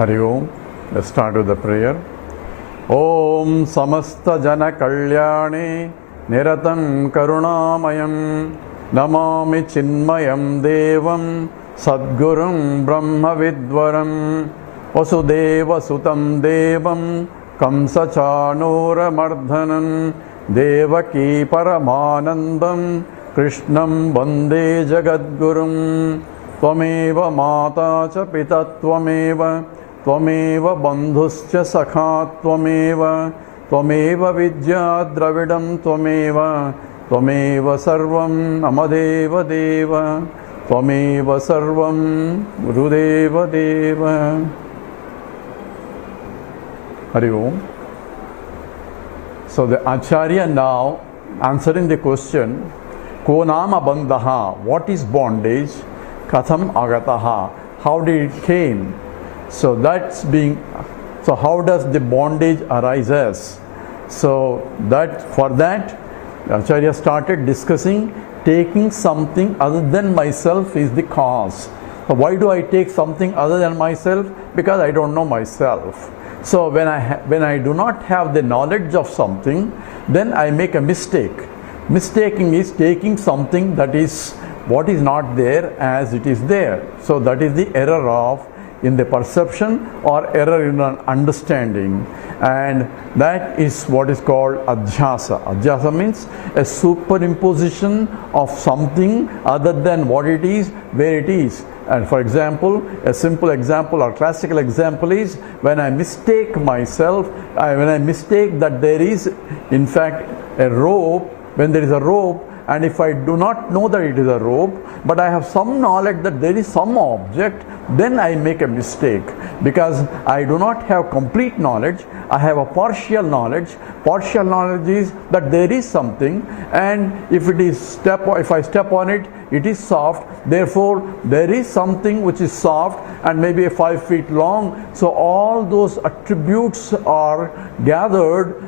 Hari Om. Let's start with the prayer. Om Samasta Jana Kalyane Niratam Karunamayam Namami Chinmayam Devam Sadgurum Brahma Vidvaram Vasudeva Sutam Devam Kamsa Chanora Mardhanam Devaki Paramanandam Krishnam Vande Jagadgurum Tvameva Mata Cha Pita Tvameva Tvameva Bandhuscha Sakha Tvameva Tvameva Vidya Dravidam Tvameva Tvameva Sarvam Amadeva Deva Tvameva Sarvam Gurudeva Deva. Hari Om. So the Acharya now answering the question, Ko nama bandhaha, what is bondage? Katham agataha, how did it came? So how does the bondage arises? So for that Acharya started discussing taking something other than myself is the cause. So why do I take something other than myself? Because I don't know myself. So when I do not have the knowledge of something, then I make a mistake. Mistaking is taking something that is what is not there as it is there. So that is the error in the perception or error in an understanding, and that is what is called adhyasa. Adhyasa means a superimposition of something other than what it is, where it is. And for example, a simple example or classical example is when I mistake myself, when I mistake that there is in fact a rope, when there is a rope, and if I do not know that it is a rope, but I have some knowledge that there is some object, then I make a mistake, because I do not have complete knowledge. I have a partial knowledge. Partial knowledge is that there is something, and if I step on it, it is soft. Therefore, there is something which is soft and maybe 5 feet long. So all those attributes are gathered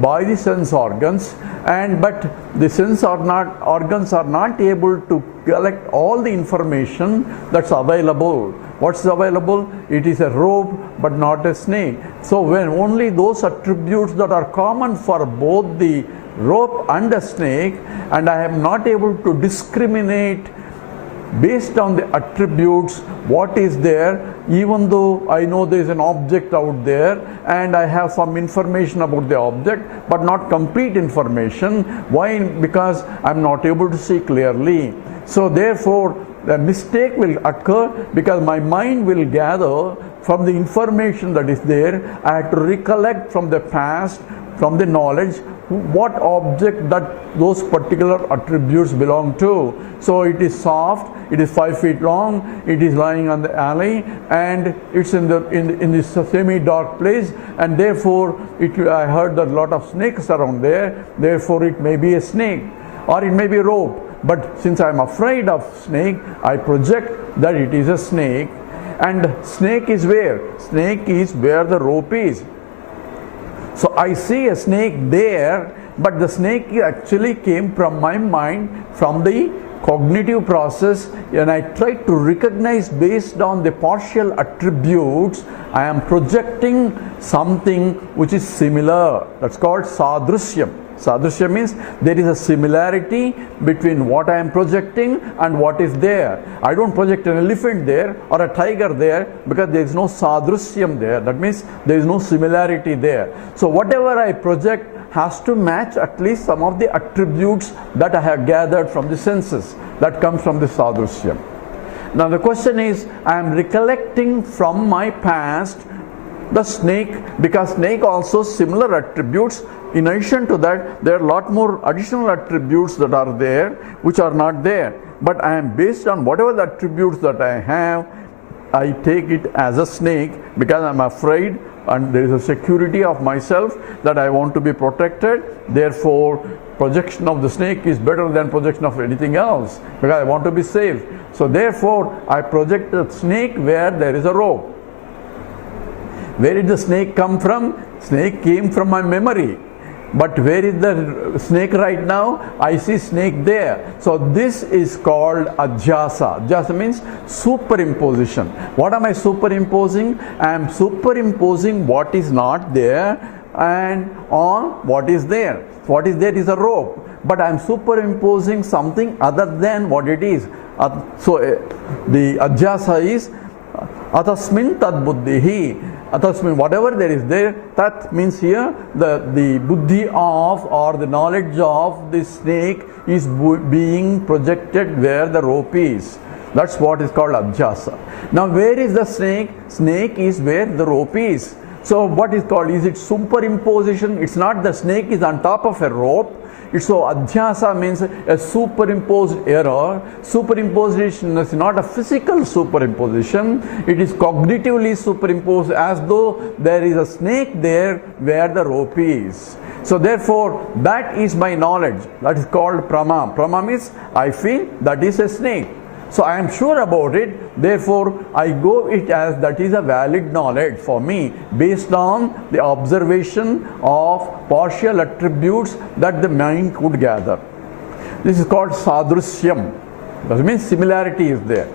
by the sense organs, but the sense organs are not able to collect all the information that's available. What's available? It is a rope but not a snake. So when only those attributes that are common for both the rope and a snake, and I am not able to discriminate based on the attributes what is there, even though I know there is an object out there and I have some information about the object but not complete information. Why? Because I am not able to see clearly. So therefore the mistake will occur, because my mind will gather from the information that is there. I have to recollect from the past, from the knowledge, what object that those particular attributes belong to. So it is soft, it is 5 feet long, it is lying on the alley, and it's in this semi-dark place, and therefore I heard that a lot of snakes around there. Therefore it may be a snake, or it may be a rope. But since I am afraid of snake, I project that it is a snake. And snake is where? Snake is where the rope is. So I see a snake there, but the snake actually came from my mind, from the cognitive process, and I try to recognize based on the partial attributes. I am projecting something which is similar. That's called sadrishyam. Sadrishyam means there is a similarity between what I am projecting and what is there. I don't project an elephant there or a tiger there because there is no sadrishyam there. That means there is no similarity there. So whatever I project has to match at least some of the attributes that I have gathered from the senses. That comes from the sadrishyam. Now the question is, I am recollecting from my past the snake, because snake also similar attributes. In addition to that, there are a lot more additional attributes that are there which are not there. But I am based on whatever the attributes that I have, I take it as a snake because I am afraid and there is a security of myself that I want to be protected. Therefore, projection of the snake is better than projection of anything else because I want to be safe. So therefore, I project the snake where there is a rope. Where did the snake come from? Snake came from my memory. But where is the snake right now? I see snake there. So this is called adhyasa. Adhyasa means superimposition. What am I superimposing? I am superimposing what is not there and on what is there. What is there is a rope, but I am superimposing something other than what it is. The adhyasa is atasmin tad buddhihi. Atasmin, whatever there is there, that means here the buddhi of or the knowledge of the snake is being projected where the rope is. That's what is called adhyasa. Now where is the snake? Snake is where the rope is. So what is called, is it superimposition? It's not the snake is on top of a rope. So adhyasa means a superimposed error. Superimposition is not a physical superimposition. It is cognitively superimposed as though there is a snake there where the rope is. So therefore that is my knowledge. That is called prama. Prama means I feel that is a snake. So I am sure about it, therefore I go it as that is a valid knowledge for me based on the observation of partial attributes that the mind could gather. This is called sadrusyam. That means similarity is there.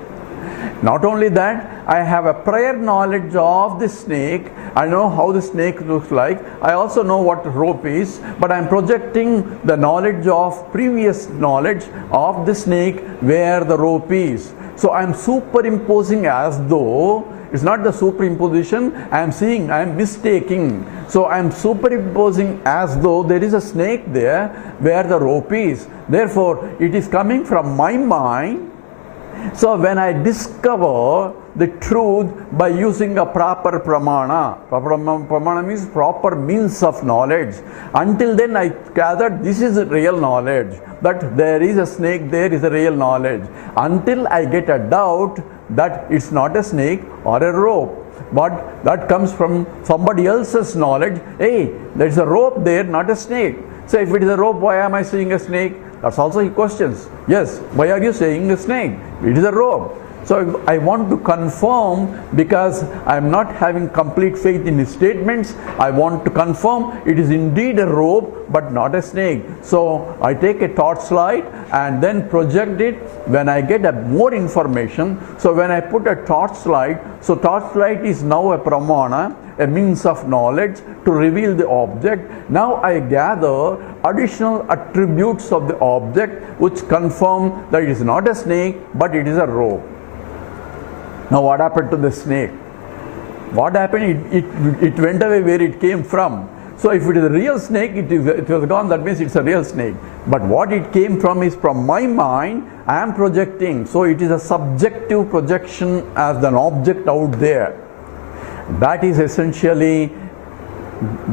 Not only that, I have a prior knowledge of the snake. I know how the snake looks like. I also know what rope is, but I am projecting the knowledge of previous knowledge of the snake where the rope is. So I am superimposing as though, it's not the superimposition, I am seeing, I am mistaking. So I am superimposing as though there is a snake there where the rope is. Therefore, it is coming from my mind. So when I discover the truth by using a proper pramana, pramana means proper means of knowledge. Until then I gathered this is real knowledge, that there is a snake there is a real knowledge. Until I get a doubt that it's not a snake or a rope, but that comes from somebody else's knowledge. Hey, there's a rope there, not a snake. So if it is a rope, why am I seeing a snake? That's also he questions. Yes, why are you saying a snake? It is a rope. So I want to confirm, because I am not having complete faith in his statements. I want to confirm it is indeed a rope but not a snake. So I take a torchlight and then project it when I get more information. So when I put a torchlight, so torchlight is now a pramana, a means of knowledge to reveal the object. Now I gather additional attributes of the object which confirm that it is not a snake but it is a rope. Now what happened to the snake? What happened? It went away where it came from. So if it is a real snake, it was gone, that means it's a real snake. But what it came from is from my mind, I am projecting. So it is a subjective projection as an object out there. That is essentially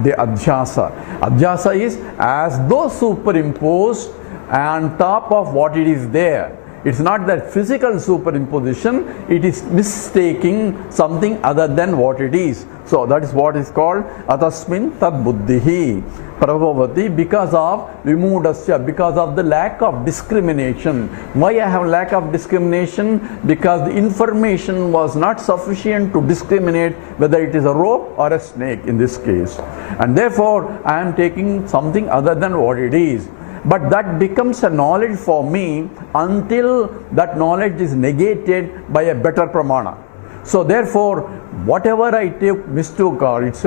the adhyasa. Adhyasa is as though superimposed on top of what it is there. It's not that physical superimposition, it is mistaking something other than what it is. So that is what is called atasmin tad buddhihi prabhavati, because of vimudasya, because of the lack of discrimination. Why I have lack of discrimination? Because the information was not sufficient to discriminate whether it is a rope or a snake in this case. And therefore I am taking something other than what it is. But that becomes a knowledge for me until that knowledge is negated by a better pramana. So therefore, whatever I take mistook, or it's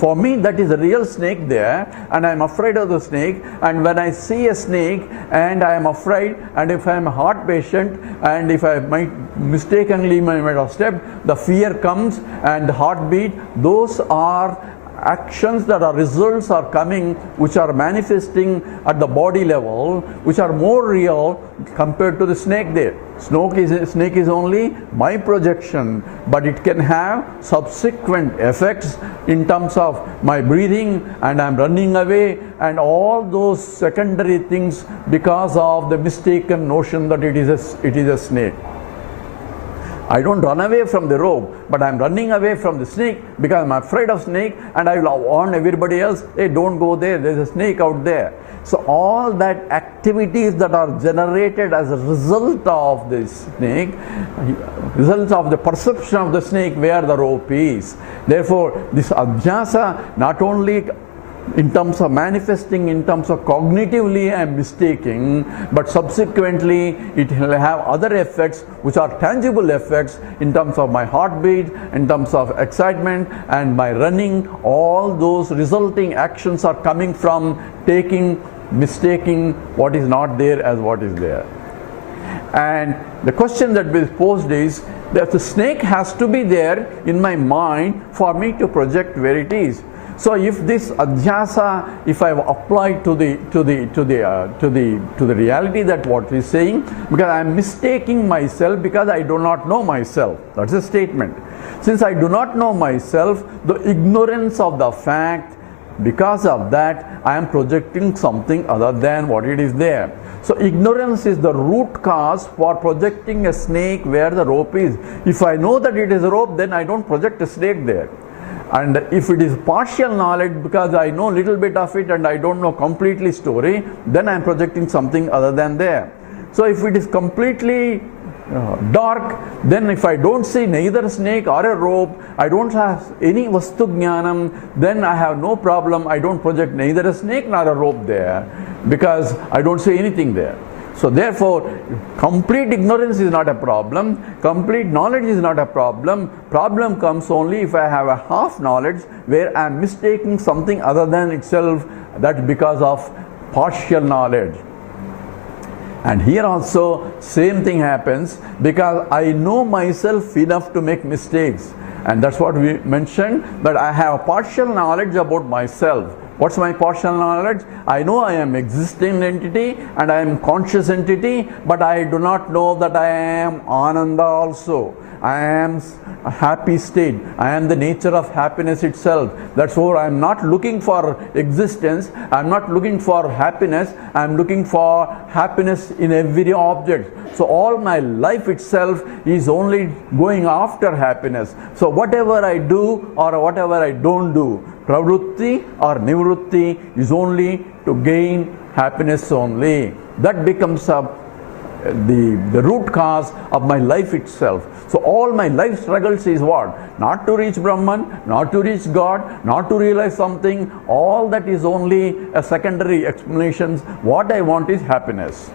for me that is a real snake there, and I am afraid of the snake. And when I see a snake and I am afraid, and if I am a heart patient, and if I might mistakenly might have stepped, the fear comes and the heartbeat. Those are actions that are results are coming, which are manifesting at the body level, which are more real compared to the snake there. Snake is only my projection, but it can have subsequent effects in terms of my breathing, and I'm running away, and all those secondary things because of the mistaken notion that it is a snake. I don't run away from the rope, but I'm running away from the snake because I'm afraid of snake, and I will warn everybody else, hey, don't go there, there's a snake out there. So all that activities that are generated as a result of the snake, results of the perception of the snake where the rope is. Therefore, this adhyasa not only in terms of manifesting, in terms of cognitively I am mistaking, but subsequently it will have other effects which are tangible effects in terms of my heartbeat, in terms of excitement and my running. All those resulting actions are coming from mistaking what is not there as what is there. And the question that will be posed is that the snake has to be there in my mind for me to project where it is. So if this adhyasa, if I apply to the reality that what we are saying, because I am mistaking myself because I do not know myself. That's a statement. Since I do not know myself, the ignorance of the fact, because of that I am projecting something other than what it is there. So ignorance is the root cause for projecting a snake where the rope is. If I know that it is a rope, then I don't project a snake there. And if it is partial knowledge, because I know little bit of it and I don't know completely story, then I am projecting something other than there. So if it is completely dark, then if I don't see neither snake or a rope, I don't have any vastu jnanam, then I have no problem. I don't project neither a snake nor a rope there because I don't see anything there. So therefore, complete ignorance is not a problem, complete knowledge is not a problem. Problem comes only if I have a half knowledge where I am mistaking something other than itself, that because of partial knowledge. And here also same thing happens because I know myself enough to make mistakes. And that's what we mentioned, that I have partial knowledge about myself. What's my partial knowledge? I know I am existing entity and I am conscious entity, but I do not know that I am Ananda also. I am a happy state. I am the nature of happiness itself. That's why I am not looking for existence. I am not looking for happiness. I am looking for happiness in every object. So all my life itself is only going after happiness. So whatever I do or whatever I don't do, pravrutti or nivrutti is only to gain happiness only. That becomes the root cause of my life itself. So all my life struggles is what? Not to reach Brahman, not to reach God, not to realize something. All that is only a secondary explanation. What I want is happiness.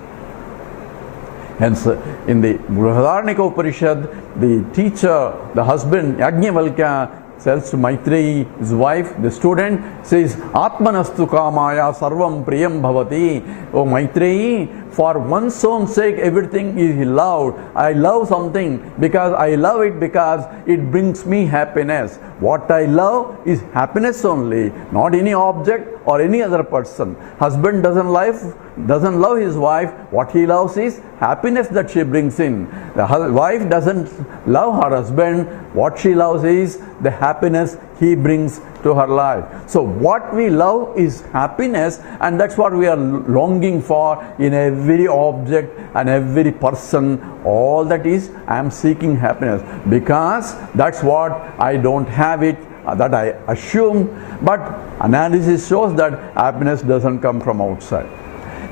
Hence, in the Brihadaranyaka Upanishad, the teacher, the husband, Yajnavalkya, tells to Maitreyi, his wife, the student, says, Atmanastu kamaya sarvam priyam bhavati. Oh Maitreyi, for one's own sake, everything is loved. I love something because I love it because it brings me happiness. What I love is happiness only, not any object or any other person. Husband doesn't love his wife. What he loves is happiness that she brings in. The wife doesn't love her husband. What she loves is the happiness he brings to her life. So what we love is happiness, and that's what we are longing for in every object and every person. All that is, I am seeking happiness because that's what I don't have it, that I assume. But analysis shows that happiness doesn't come from outside.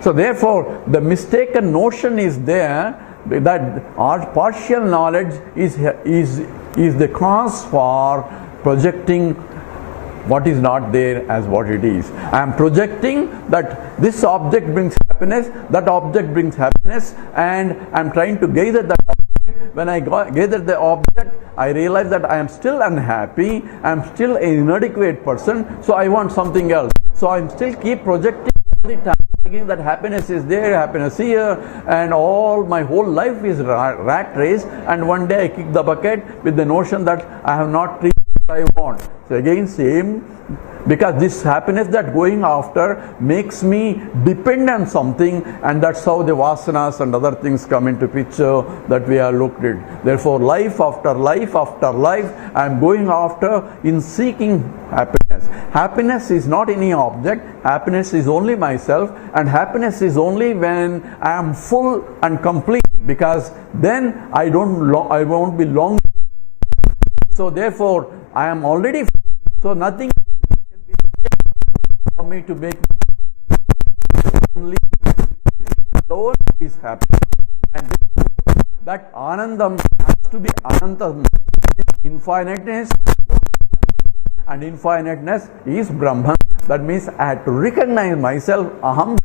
So therefore, the mistaken notion is there that our partial knowledge is the cause for projecting what is not there as what it is. I am projecting that this object brings happiness, that object brings happiness, and I am trying to gather that object. When I gather the object, I realize that I am still unhappy, I am still an inadequate person, so I want something else. So I am still keep projecting all the time, thinking that happiness is there, happiness here, and all my whole life is rat race, and one day I kick the bucket with the notion that I have not reached what I want. So again same, because this happiness that going after makes me depend on something, and that's how the vasanas and other things come into picture that we are looked at. Therefore life after life after life I am going after in seeking happiness. Happiness is not any object, happiness is only myself, and happiness is only when I am full and complete, because then I won't be long. So therefore I am already full, so nothing can be for me to make only alone is happiness. And that anandam has to be anantam, infiniteness, and infiniteness is Brahman. That means I had to recognize myself, aham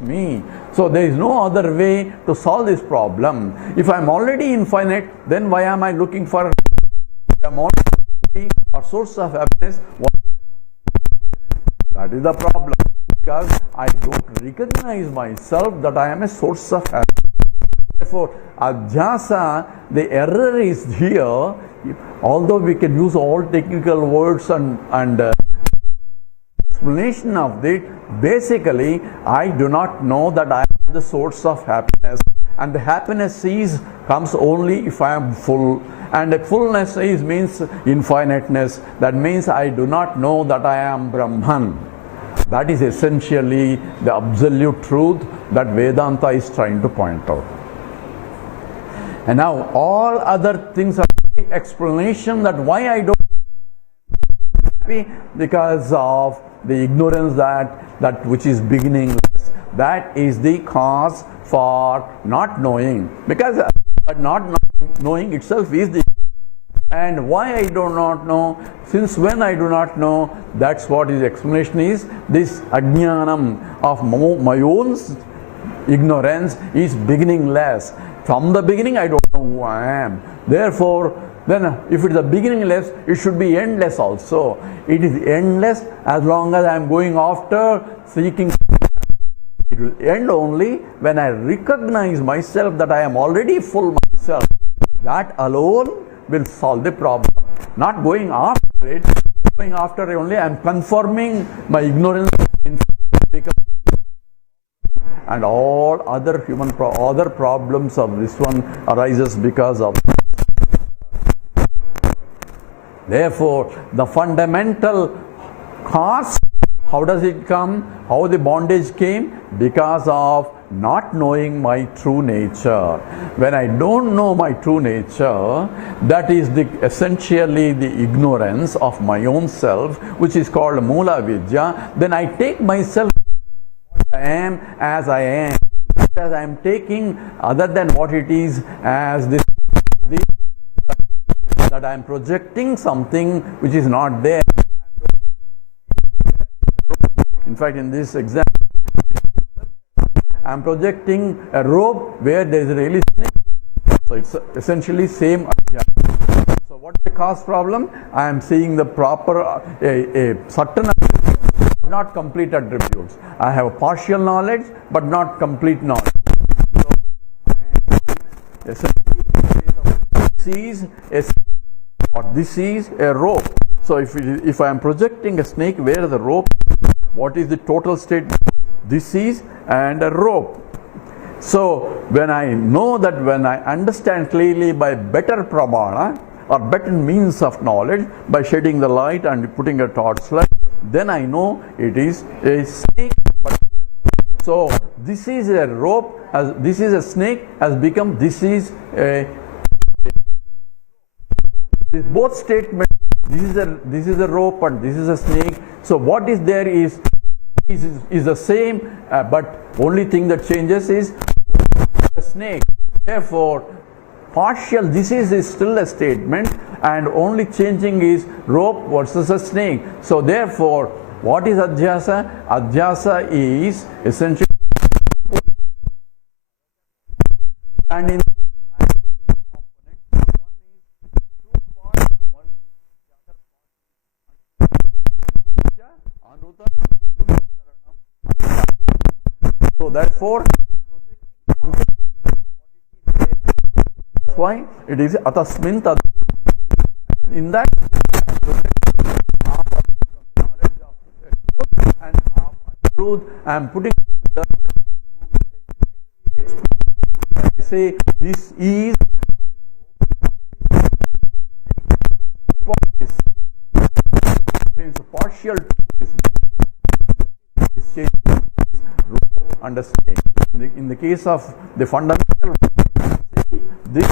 me. So there is no other way to solve this problem. If I am already infinite, then why am I looking for a or source of happiness? That is the problem, because I don't recognize myself that I am a source of happiness. Therefore, adhyasa, the error is here. Although we can use all technical words and explanation of it, basically I do not know that I am the source of happiness, and the happiness comes only if I am full, and the fullness means infiniteness. That means I do not know that I am Brahman. That is essentially the absolute truth that Vedanta is trying to point out. And now all other things are explanation that why I don't happy, because of the ignorance that which is beginningless. That is the cause for not knowing, because not knowing itself is the. And why I do not know, since when I do not know, that's what his explanation is. This ajnanam of my own ignorance is beginningless. From the beginning I don't know who I am. Therefore, then if it is a beginningless, it should be endless also. It is endless as long as I am going after seeking. It will end only when I recognize myself that I am already full myself. That alone will solve the problem. Not going after it, going after it only, I am confirming my ignorance in and all other other problems of this one arises because of. Therefore, the fundamental cause, how does it come? How the bondage came? Because of not knowing my true nature. When I don't know my true nature, that is essentially the ignorance of my own self, which is called Mula Vidya. Then I take myself I am as I am, as I am taking other than what it is as this, that I am projecting something which is not there. In fact, in this example, I am projecting a rope where there is a really snake. So it's essentially same idea. So what is the cause problem? I am seeing the proper a certain not complete attributes. I have a partial knowledge but not complete knowledge. So this is a rope. So if I am projecting a snake, where is the rope? What is the total state? This is and a rope. So when I know that, when I understand clearly by better pramana or better means of knowledge, by shedding the light and putting a torchlight, then I know it is a snake. So this is a rope, as this is a snake, has become this is a. Both statements. This is a rope and this is a snake. So what is there is the same, but only thing that changes is the snake. Therefore, partial. This is still a statement, and only changing is rope versus a snake. So therefore, what is adhyasa? Adhyasa is essentially and in so therefore, that's why it is atasmin tad. In that, half of the knowledge of truth and half of truth, I am putting the. I say this is partial is changed under snake. In the case of the fundamental, this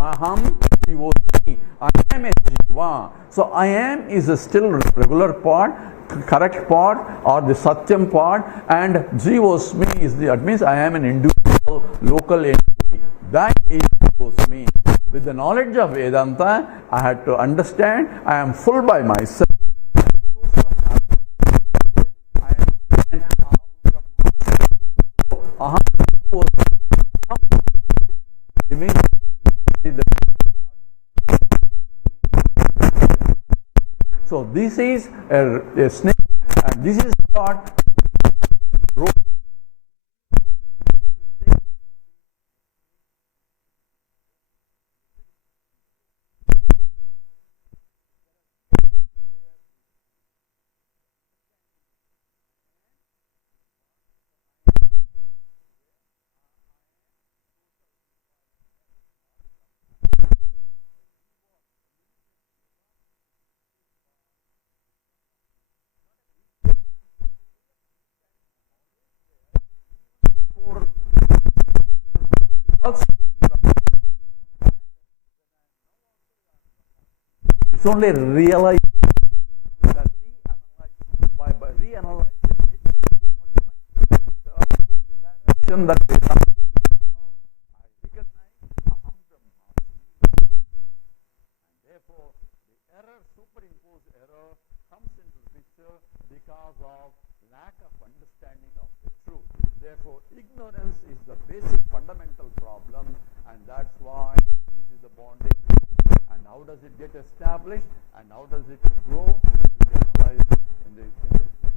aham jivosmi, I am a jiva. So I am is a still regular part, correct part, or the satyam part, and jivosmi is that means I am an individual local entity. That is jivosmi. With the knowledge of Vedanta, I had to understand I am full by myself. So this is a snake, and this is what it's only realize that by reanalyzing it, what in the direction that we have, I recognize aham brahmasmi, and therefore the error, superimposed error, comes into the picture because of lack of understanding of the truth. Therefore, ignorance is the basic fundamental problem, and that's why this is the bondage. And how does it get established, and how does it grow? We'll analyze in the next